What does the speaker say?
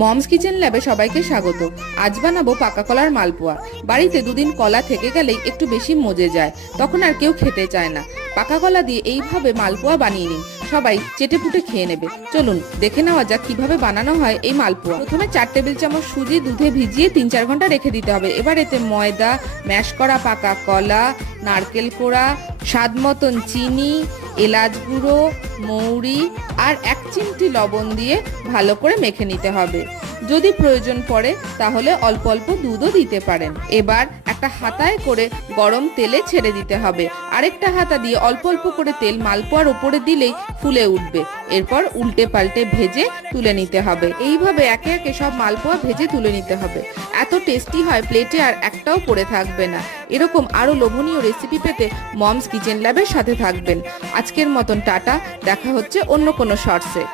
Moms kitchen ল্যাবে সবাইকে স্বাগত। আজ বানাবো পাকা কলার মালপোয়া। বাড়িতে দুদিন কলা থেকে গেলেই একটু বেশি মজে যায়, তখন আর কেউ খেতে চায় না। পাকা কলা দিয়ে এইভাবে মালপোয়া বানিয়ে নিন, সবাই চেটেপুটে খেয়ে নেবে। চলুন দেখে নেওয়া যাক কিভাবে বানানো হয় এই মালপোয়া। প্রথমে 4 টেবিল চামচ সুজি দুধে ভিজিয়ে 3-4 ঘন্টা রেখে দিতে হবে। এবার এতে ময়দা, ম্যাশ করা পাকা কলা, নারকেল কোড়া, স্বাদ মতন চিনি, এলাচ গুঁড়ো, মৌরি আর 1 চিমটি লবণ দিয়ে ভালো করে মেখে নিতে হবে। যদি প্রয়োজন পড়ে তাহলে অল্প অল্প দুধও দিতে পারেন। এবার একটা হাতায় করে গরম তেলে ছেড়ে দিতে হবে। আরেকটা হাতা দিয়ে অল্প অল্প করে তেল মালপোয়ার উপরে দিলেই ফুলে উঠবে। এরপর উল্টে পাল্টে ভেজে তুলে নিতে হবে। এইভাবে একে একে সব মালপোয়া ভেজে তুলে নিতে হবে। এত টেস্টি হয়, প্লেটে আর একটাও পড়ে থাকবে না। এরকম আরো লোভনীয় রেসিপি পেতে মমস কিচেন ল্যাবের সাথে থাকবেন। আজকের মতন টাটা, দেখা হচ্ছে অন্য কোনো শর্টসে।